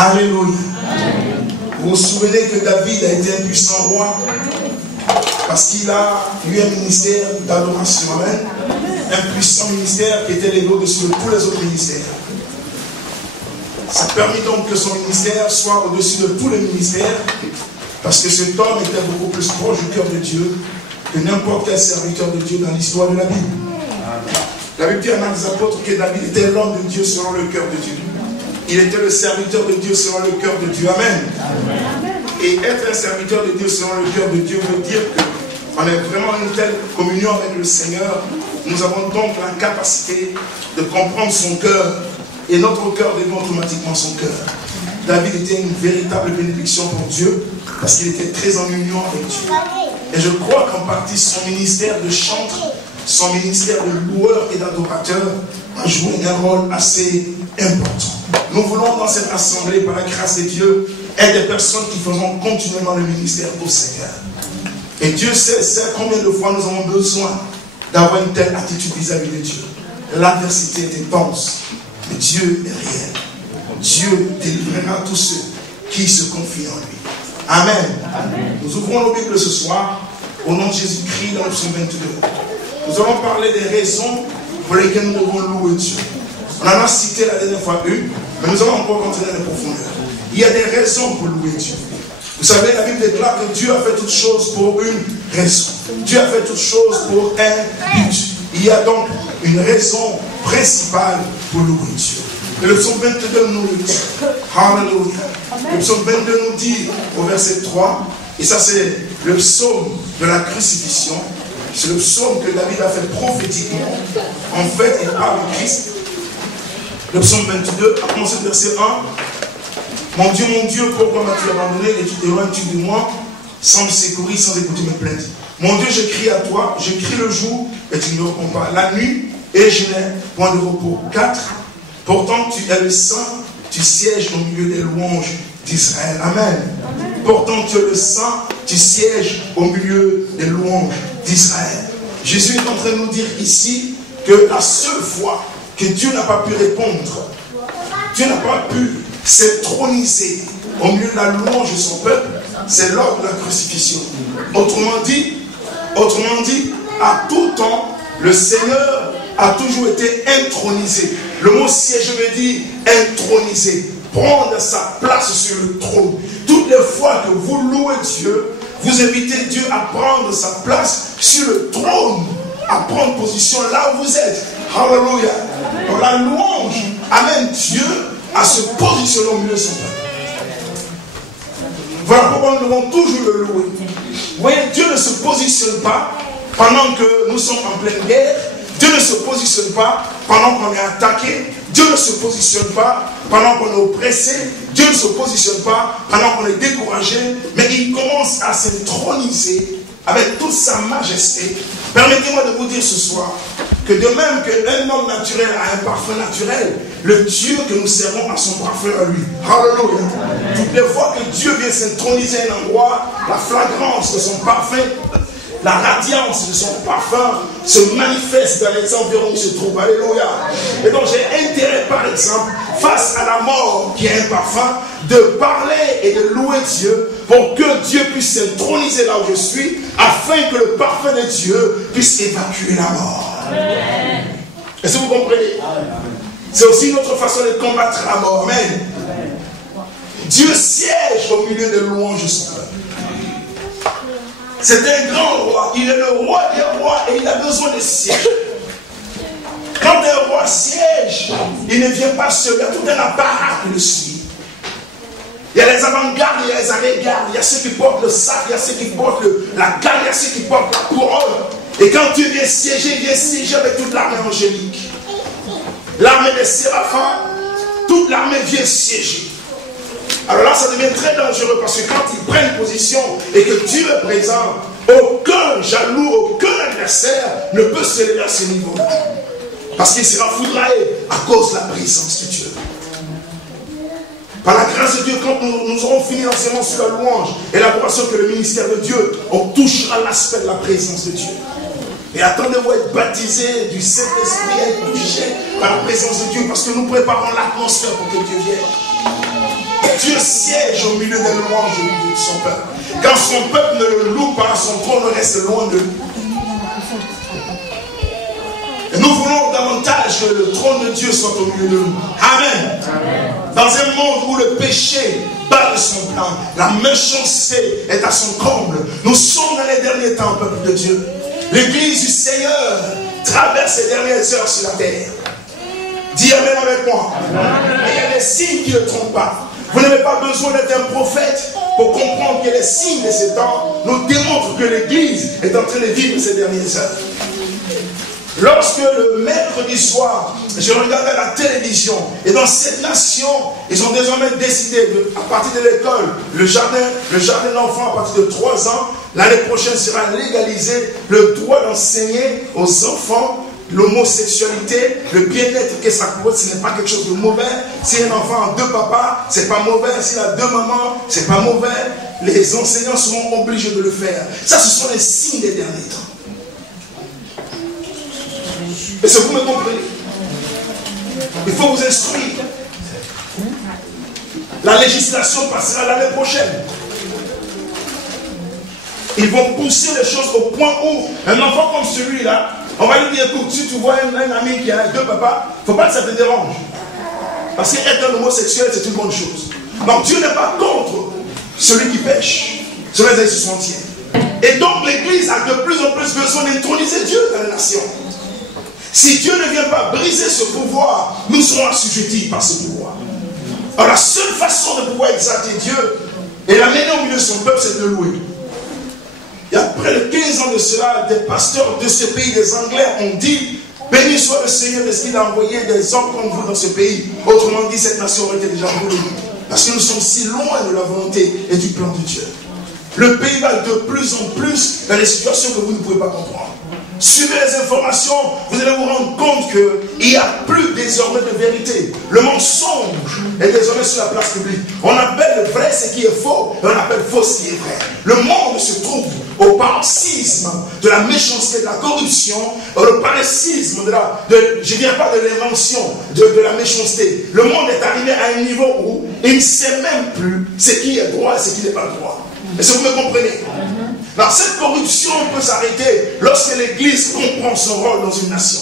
Alléluia. Vous vous souvenez que David a été un puissant roi parce qu'il a eu un ministère d'adoration. Amen. Un puissant ministère qui était l'égal au-dessus de tous les autres ministères. Ça permet donc que son ministère soit au-dessus de tous les ministères, parce que cet homme était beaucoup plus proche du cœur de Dieu que n'importe quel serviteur de Dieu dans l'histoire de la Bible. La Bible dit à des apôtres que David était l'homme de Dieu selon le cœur de Dieu. Il était le serviteur de Dieu selon le cœur de Dieu. Amen. Et être un serviteur de Dieu selon le cœur de Dieu veut dire qu'on est vraiment en une telle communion avec le Seigneur. Nous avons donc la capacité de comprendre son cœur. Et notre cœur devient automatiquement son cœur. David était une véritable bénédiction pour Dieu parce qu'il était très en union avec Dieu. Et je crois qu'en partie son ministère de chanteur, son ministère de loueur et d'adorateur a joué un rôle assez important. Nous voulons dans cette assemblée, par la grâce de Dieu, être des personnes qui faisons continuellement le ministère au Seigneur. Et Dieu sait combien de fois nous avons besoin d'avoir une telle attitude vis-à-vis de Dieu. L'adversité est intense. Mais Dieu est réel. Dieu délivrera tous ceux qui se confient en lui. Amen. Amen. Nous ouvrons nos Bibles ce soir au nom de Jésus-Christ dans le psaume 22. Nous allons parler des raisons pour lesquelles nous devons louer Dieu. On en a cité la dernière fois une, mais nous allons encore continuer en profondeur. Il y a des raisons pour louer Dieu. Vous savez, la Bible déclare que Dieu a fait toutes choses pour une raison. Dieu a fait toutes choses pour un but. Il y a donc une raison principale pour louer Dieu. Et le psaume 22 nous le dit. Alléluia. Le psaume 22 nous dit au verset 3, et ça c'est le psaume de la crucifixion. C'est le psaume que David a fait prophétiquement. En fait, il parle de Christ. Le psaume 22, à commencer du verset 1. Mon Dieu, pourquoi m'as-tu abandonné et tu t'éloignes-tu de moi sans me secourir, sans écouter mes plaintes? Mon Dieu, je crie à toi, je crie le jour et tu ne me réponds pas. La nuit, et je n'ai point de repos. 4. Pourtant tu es le Saint, tu sièges au milieu des louanges d'Israël. Amen. Pourtant tu es le Saint, tu sièges au milieu des louanges d'Israël. Jésus est en train de nous dire ici que la seule fois que Dieu n'a pas pu répondre, Dieu n'a pas pu s'introniser au milieu de la louange de son peuple, c'est lors de la crucifixion. Autrement dit, à tout temps, le Seigneur a toujours été intronisé. Le mot siège veut dire intronisé, prendre sa place sur le trône. Toutes les fois que vous louez Dieu, vous invitez Dieu à prendre sa place sur le trône, à prendre position là où vous êtes. Alléluia. Donc la louange amène Dieu à se positionner au milieu de son peuple. Voilà pourquoi nous devons toujours le louer. Vous voyez, Dieu ne se positionne pas pendant que nous sommes en pleine guerre. Dieu ne se positionne pas pendant qu'on est attaqué. Dieu ne se positionne pas pendant qu'on est oppressé. Dieu ne se positionne pas pendant qu'on est découragé. Mais il commence à s'introniser avec toute sa majesté. Permettez-moi de vous dire ce soir que de même qu'un homme naturel a un parfum naturel, le Dieu que nous servons a son parfum à lui. Alléluia. Toutes les fois que Dieu vient s'introniser à un endroit, la flagrance de son parfum, la radiance de son parfum se manifeste dans les environs où il se trouve. Alléluia. Et donc j'ai intérêt, par exemple, face à la mort qui est un parfum, de parler et de louer Dieu pour que Dieu puisse s'introniser là où je suis, afin que le parfum de Dieu puisse évacuer la mort. Est-ce que vous comprenez? C'est aussi notre façon de combattre la mort. Amen. Dieu siège au milieu de louanges de son peuple. C'est un grand roi. Il est le roi des rois et il a besoin de siège. Quand un roi siège, il ne vient pas seul. Il y a tout un apparat qui le suit. Il y a les avant-gardes, il y a les arrière-gardes. Il y a ceux qui portent le sac, il y a ceux qui portent la canne, il y a ceux qui portent la couronne. Et quand Dieu vient siéger, il vient siéger avec toute l'armée angélique. L'armée des séraphins, toute l'armée vient siéger. Alors là, ça devient très dangereux parce que quand ils prennent position et que Dieu est présent, aucun jaloux, aucun adversaire ne peut se lever à ce niveau-là. Parce qu'il sera foudroyé à cause de la présence de Dieu. Par la grâce de Dieu, quand nous aurons fini l'enseignement sur la louange et l'adoration que le ministère de Dieu, on touchera l'aspect de la présence de Dieu. Et attendez-vous à être baptisé du Saint-Esprit, à être touché par la présence de Dieu, parce que nous préparons l'atmosphère pour que Dieu vienne. siège au milieu des louanges de son peuple. Quand son peuple ne le loue pas, son trône reste loin de lui. Et nous voulons davantage que le trône de Dieu soit au milieu de nous. Amen. Amen. Dans un monde où le péché bat de son plein, la méchanceté est à son comble. Nous sommes dans les derniers temps, peuple de Dieu. L'église du Seigneur traverse les dernières heures sur la terre. Dis Amen avec moi. Amen. Et il y a des signes qui ne trompent pas. Vous n'avez pas besoin d'être un prophète pour comprendre que les signes de ces temps nous démontrent que l'église est en train de vivre ces dernières heures. Lorsque le mercredi soir, je regardais la télévision, et dans cette nation, ils ont désormais décidé, à partir de l'école, le jardin d'enfants à partir de 3 ans, l'année prochaine sera légalisé le droit d'enseigner aux enfants l'homosexualité, le bien-être que ça cause, ce n'est pas quelque chose de mauvais. Si un enfant a 2 papas, c'est pas mauvais. S'il a 2 mamans, c'est pas mauvais. Les enseignants seront obligés de le faire. Ça, ce sont les signes des derniers temps. Est-ce que vous me comprenez? Il faut vous instruire. La législation passera l'année prochaine. Ils vont pousser les choses au point où un enfant comme celui-là, on va lui dire, écoute, si tu vois un ami qui a 2 papas, il ne faut pas que ça te dérange. Parce qu'être un homosexuel, c'est une bonne chose. Donc Dieu n'est pas contre celui qui pêche. Cela est se sentir. Et donc l'église a de plus en plus besoin d'introniser Dieu dans les nations. Si Dieu ne vient pas briser ce pouvoir, nous serons assujettis par ce pouvoir. Alors la seule façon de pouvoir exalter Dieu et l'amener au milieu de son peuple, c'est de le louer. Il y a près de 15 ans de cela, des pasteurs de ce pays, des Anglais, ont dit, béni soit le Seigneur parce qu'il a envoyé des hommes comme vous dans ce pays. Autrement dit, cette nation aurait été déjà brûlée. Parce que nous sommes si loin de la volonté et du plan de Dieu. Le pays va de plus en plus dans des situations que vous ne pouvez pas comprendre. Suivez les informations, vous allez vous rendre compte qu'il n'y a plus désormais de vérité. Le mensonge est désormais sur la place publique. On appelle le vrai ce qui est faux, et on appelle faux ce qui est vrai. Le monde se trouve au paroxysme de la méchanceté, de la corruption, au paroxysme je ne dirais pas de l'invention, de la méchanceté. Le monde est arrivé à un niveau où il ne sait même plus ce qui est droit et ce qui n'est pas droit. Est-ce que vous me comprenez? Alors cette corruption peut s'arrêter lorsque l'Église comprend son rôle dans une nation.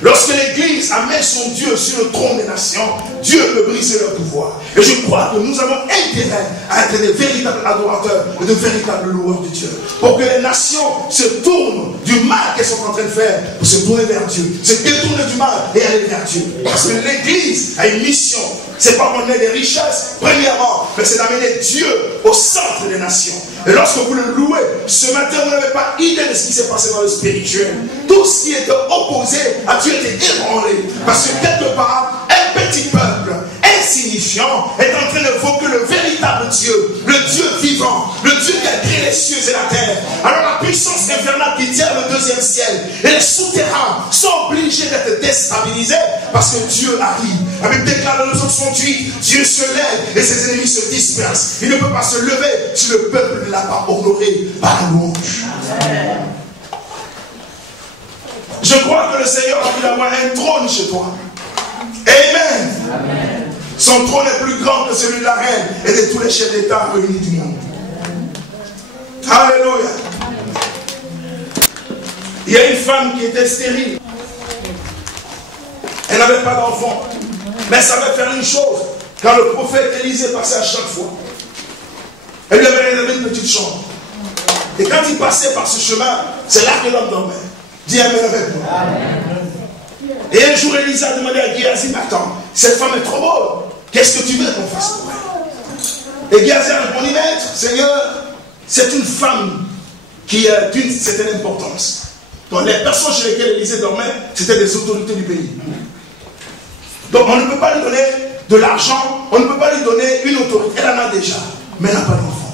Lorsque l'Église amène son Dieu sur le trône des nations, Dieu peut briser leur pouvoir. Et je crois que nous avons intérêt à être des véritables adorateurs et de véritables loueurs de Dieu. Pour que les nations se tournent du mal qu'elles sont en train de faire pour se tourner vers Dieu. Se détourner du mal et aller vers Dieu. Parce que l'Église a une mission. C'est pas qu'on ait des richesses, premièrement, mais c'est d'amener Dieu au centre des nations. Et lorsque vous le louez, ce matin, vous n'avez pas idée de ce qui s'est passé dans le spirituel. Tout ce qui était opposé a Dieu été ébranlé. Parce que quelque part, un petit peuple insignifiant est en train d'évoquer le véritable Dieu, le Dieu vivant, le Dieu qui a créé les cieux et la terre. Alors la puissance infernale qui tient le 2e ciel et les souterrains sont obligés d'être déstabilisés parce que Dieu arrive. La Bible déclare dans le psaume 68, Dieu se lève et ses ennemis se dispersent. Il ne peut pas se lever si le peuple ne l'a pas honoré par la louange. Je crois que le Seigneur a pu avoir un trône chez toi. Amen. Amen. Son trône est plus grand que celui de la reine et de tous les chefs d'État réunis du monde. Alléluia. Il y a une femme qui était stérile. Elle n'avait pas d'enfant. Mais elle savait faire une chose. Quand le prophète Élisée passait à chaque fois, elle lui avait réservé une petite chambre. Et quand il passait par ce chemin, c'est là que l'homme dormait. Dis Amen avec moi. Amen. Et un jour, Élisée a demandé à Géasi, attends, cette femme est trop bonne. Qu'est-ce que tu veux qu'on fasse pour elle? Et Géasi a répondu, maître, Seigneur, c'est une femme qui a d'une certaine importance. Donc les personnes chez lesquelles Élisée dormait, c'était des autorités du pays. Donc on ne peut pas lui donner de l'argent, on ne peut pas lui donner une autorité. Elle en a déjà, mais elle n'a pas d'enfant.